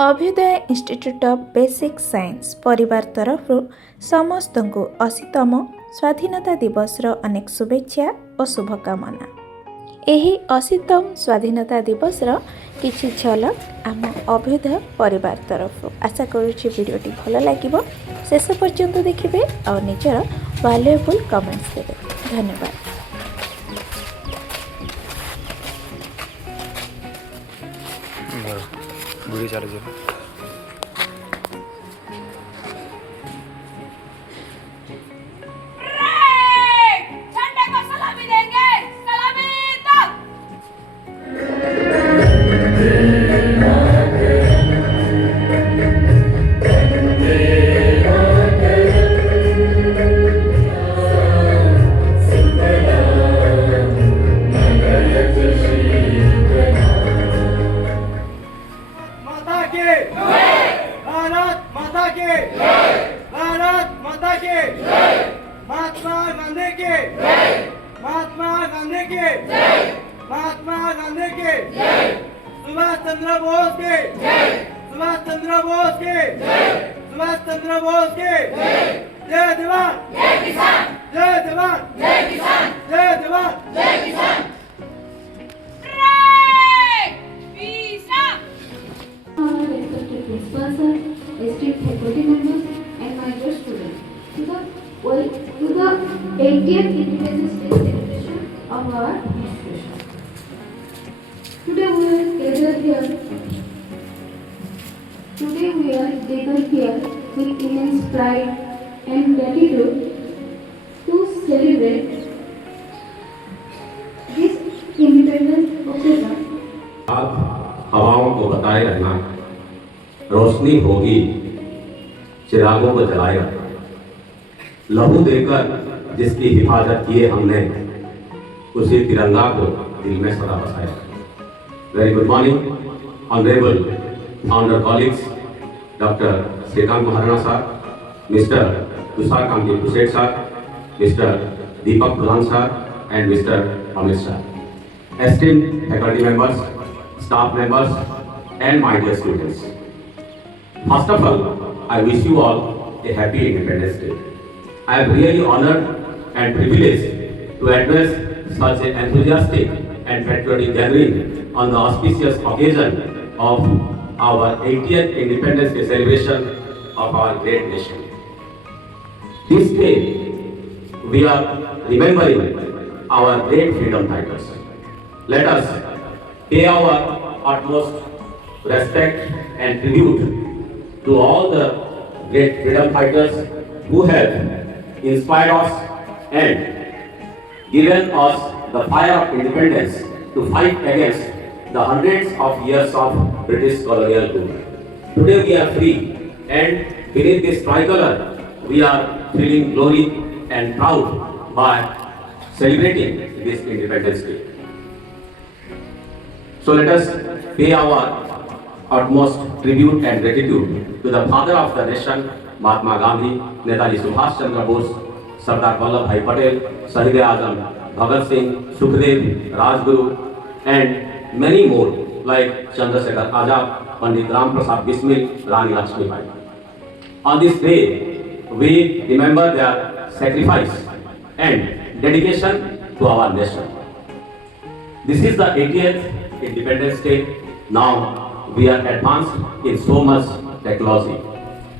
Abhyuday Institute of Basic Science परिवार तरफ समस्त को 80तम स्वाधीनता दिवस अनेक शुभेच्छा और शुभकामना। यही 80तम स्वाधीनता दिवस किछि झलक आम अभ्युदय परिवार तरफ। आशा करुछि वीडियोटी भल लागिबो, शेष पर्यंत देखिबे और निजर वैल्यूएबल कमेंट्स देबे। धन्यवाद। बुढ़ी चालू महात्मा गांधी के महात्मा गांधी के महात्मा गांधी के सुभाष चंद्र बोस के सुभाष चंद्र बोस के सुभाष चंद्र बोस के जय जवान जय किसान जय जवान जय किसान जय जवान जय किसान। Principal sir, esteemed faculty members, and my dear students, to the 80th Independence Day celebration of our institution. Today we are gathered here with immense pride and gratitude to celebrate this independence occasion. हवाओं को बताए रहना, रोशनी होगी चिरागों को जलाए रखना, लहू देकर जिसकी हिफाजत किए हमने उसी तिरंगा को दिल में सदा बसाया। Very good morning honourable founder colleagues, doctor Shrikant Maharana साहब, मिस्टर तुषार कांति कुशेट साहब, मिस्टर दीपक प्रधान साहब एंड मिस्टर अमित साहब, esteemed faculty members, staff members and my dear students. First of all, I wish you all a happy Independence Day. I am really honored and privileged to address such an enthusiastic and patriotic gathering on the auspicious occasion of our 80th Independence Day celebration of our great nation. This day, we are remembering our great freedom fighters. Let us pay our utmost respect and tribute to all the great freedom fighters who have inspired us and given us the fire of independence to fight against the hundreds of years of British colonial rule. Today we are free, and beneath this tricolor we are feeling glory and proud by celebrating this Independence Day. So let us pay our utmost tribute and gratitude to the father of the nation, Mahatma Gandhi, Netaji Subhash Chandra Bose, Sardar Vallabhbhai Patel, Shahid-e-Azam Bhagat Singh, Sukhdev, Rajguru, and many more like Chandrasekhar Azad, Pandit Ram Prasad Bismil, Rani Lakshmibai. On this day, we remember their sacrifice and dedication to our nation. This is the 80th Independence Day. Now we are advanced in so much technology.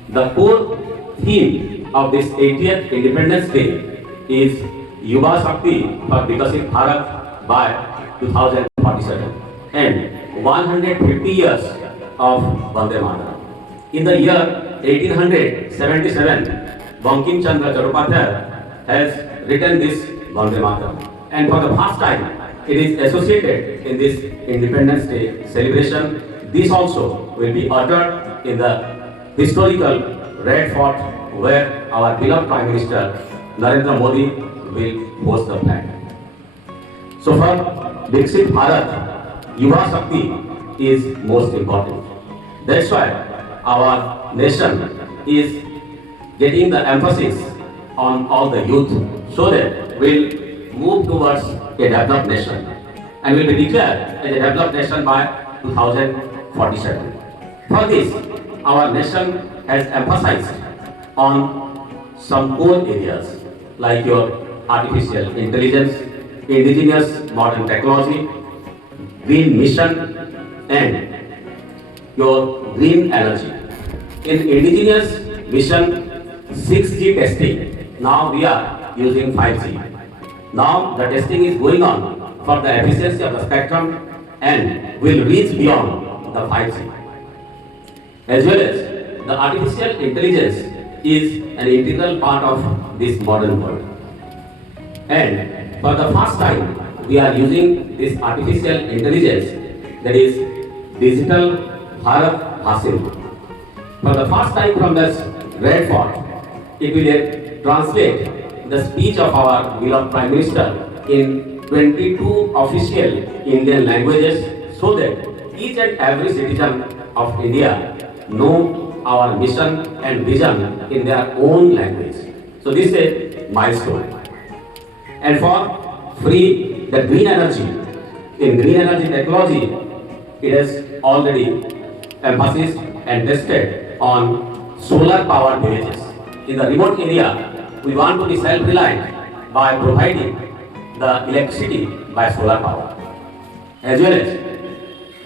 The core theme of this 80th Independence Day is Yuva Shakti for Vikasit Bharat by 2047 and 150 years of Vande Mataram. In the year 1877, Bankim Chandra Chattopadhyay has written this Vande Mataram, and for the first time it is associated in this Independence Day celebration. This also will be uttered in the historical Red Fort, where our beloved Prime Minister Narendra Modi will host the flag. So for Viksit Bharat, Yuva Shakti is most important. That's why our nation is getting the emphasis on all the youth, so that we'll move towards a developed nation and will be declared as a developed nation by 2047. For this, our nation has emphasized on some core areas like your artificial intelligence, indigenous modern technology, green mission, and your green energy. In indigenous mission 6G testing, now we are using 5G. Now the testing is going on for the efficiency of the spectrum and will reach beyond the 5G. As well as the artificial intelligence is an integral part of this modern world. And for the first time, we are using this artificial intelligence, that is Digital Bharat Hasil. For the first time from this red fort, it will translate the speech of our beloved Prime Minister in 22 official Indian languages so that each and every citizen of India know our mission and vision in their own language. So this is a milestone. And for free, the green energy, in green energy technology, it has already emphasized and tested on solar powered villages. In the remote area, we want to be self-reliant by providing the electricity by solar power. As well as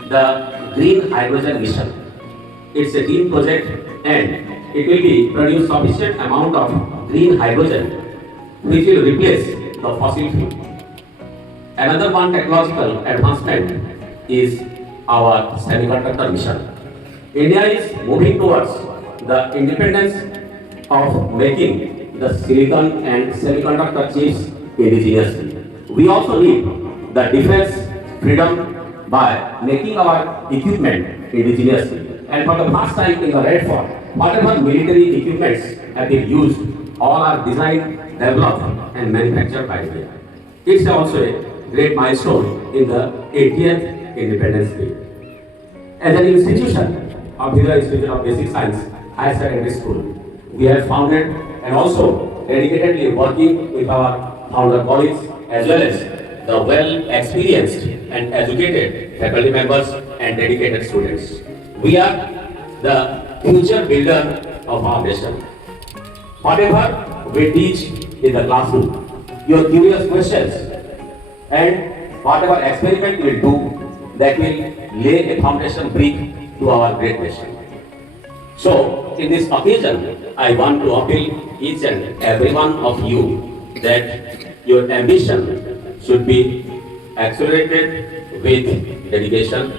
the green hydrogen mission. It's a green project and it will be produce sufficient amount of green hydrogen which will replace the fossil fuel. Another one technological advancement is our semiconductor mission. India is moving towards the independence of making the silicon and semiconductor chips indigenously. We also need the defense freedom by making our equipment indigenously. And for the first time in the Red Fort, whatever military equipments have been used, all are designed, developed and manufactured by India. It's also a great milestone in the 80th Independence Day. As an institution of Bhilwara Institute of Basic Science Higher Secondary School, we have founded and also dedicatedly working with our founder colleagues as well as the well-experienced and educated faculty members and dedicated students. We are the future builder of our nation. Whatever we teach in the classroom, your curious questions and whatever experiment we will do, that will lay a foundation brick to our great nation. So, in this occasion, I want to appeal each and every one of you that your ambition should be accelerated with dedication,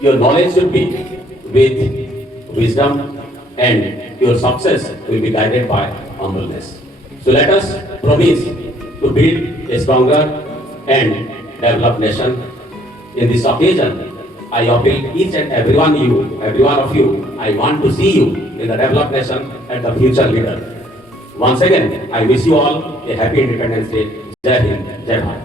your knowledge should be with wisdom, and your success will be guided by humbleness. So let us promise to build a stronger and developed nation. In this occasion, I appeal each and every one of you, I want to see you in the developed nation and the future leader. Once again, I wish you all a happy Independence Day. Jai Hind, Jai Bharat.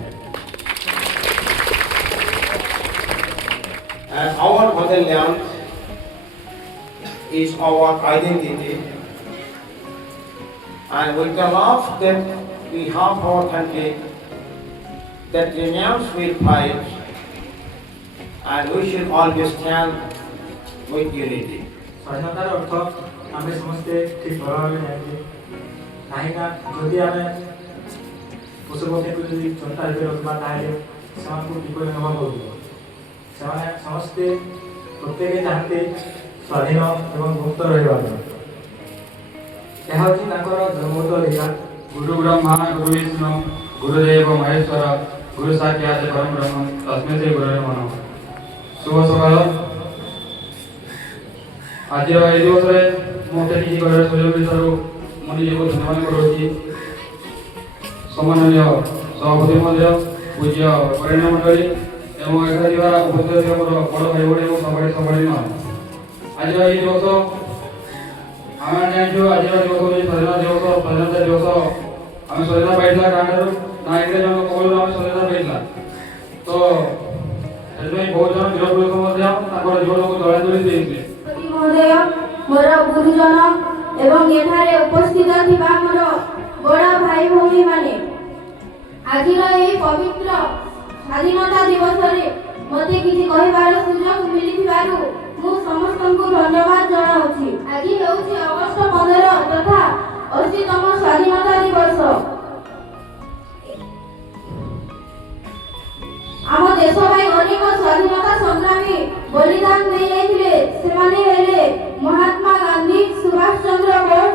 And our motherland is our identity, and with the love that we have for our country, that remains with fight, and we should always stand with unity. স্বাধীনতার অর্থ ଆମେ ସମସ୍ତେ ଠିକ୍ ଭଲ ଭାବେ ଜାଣିଛେ କାହିଁକିନା ଯଦି ଆମେ ପଶୁପକ୍ଷୀଙ୍କୁ ଯଦି ଚନ୍ତା ଭିତରେ ରଖିବା ତାହେଲେ ସେମାନଙ୍କୁ କିପରି ଅନୁଭବ କରୁଥିବ ସେମାନେ ସମସ୍ତେ ପ୍ରତ୍ୟେକ ଚାହାନ୍ତି ସ୍ୱାଧୀନ ଏବଂ ମୁକ୍ତ ରହିବା ପାଇଁ ଏହା ହେଉଛି ତାଙ୍କର ଜନ୍ମଗତ ଲେଖା गुरु ब्रह्मा गुरु विष्णु गुरुदेव महेश्वर गुरु साक्षात परम ब्रह्म तस्मै श्री गुरुवे नमः। शुभ सकाळ ଆଜିର ଏହି ଦିବସରେ ମୋତେ କିଛି କହିବାର ସୁଯୋଗ ଦେଇଥିବାରୁ ମୁଁ ନିଜକୁ ଧନ୍ୟବାଦ କରୁଛି। ସମ୍ମାନନୀୟ ସଭାପତି ମଧ୍ୟ ପୂଜ୍ୟ ବରେଣ୍ୟ ମଣ୍ଡଳୀ ଏବଂ ଏଠାରେ ଥିବା ଉପସ୍ଥିତ ଥିବା ମୋର ବଡ଼ ଭାଇ ଭଉଣୀ ଏବଂ ସମ୍ଭାଳିମାନ ଆଜିର ଏହି ଦିବସ ଆମେ ଜାଣିଛୁ ଆଜିର ଦିବସ ହେଉଛି ସ୍ୱାଧୀନତା ଦିବସ। ସ୍ୱାଧୀନତା ଦିବସ ଆମେ ସ୍ୱାଧୀନତା ପାଇଥିଲା କାହାଠାରୁ ନା ଇଂରେଜମାନଙ୍କ କବଳରୁ ଆମେ ସ୍ୱାଧୀନତା ପାଇଥିଲା। ତ ସେଥିପାଇଁ ବହୁତ ଜଣ ବୀର ପୁରୁଷ ମଧ୍ୟ ତାଙ୍କର ଜୀବନକୁ ଜଳାଞ୍ଜଳି ଦେଇଥିଲେ। ମହୋଦୟ ମୋର ଗୁରୁଜନ ଏବଂ ଏଠାରେ ଉପସ୍ଥିତ ଥିବା ମୋର ବଡ଼ ଭାଇ ଭଉଣୀମାନେ ଆଜିର ଏହି ପବିତ୍ର ସ୍ୱାଧୀନତା ଦିବସରେ ମୋତେ କିଛି କହିବାର ସୁଯୋଗ ମିଳିଥିବାରୁ ମୁଁ ସମସ୍ତ ସମସ୍ତଙ୍କୁ ଧନ୍ୟବାଦ ଜଣାଉଛି। ଆଜି ହେଉଛି ଅଗଷ୍ଟ 15 ତଥା 80ତମ ସ୍ୱାଧୀନତା ଦିବସ। ଆମ ଦେଶ ପାଇଁ ଅନେକ ସ୍ୱାଧୀନତା ସଂଗ୍ରାମୀ ବଳିଦାନ ଦେଇଯାଇଥିଲେ। ସେମାନେ ହେଲେ ମହାତ୍ମା ଗାନ୍ଧୀ, ସୁଭାଷ ଚନ୍ଦ୍ର ବୋଷ,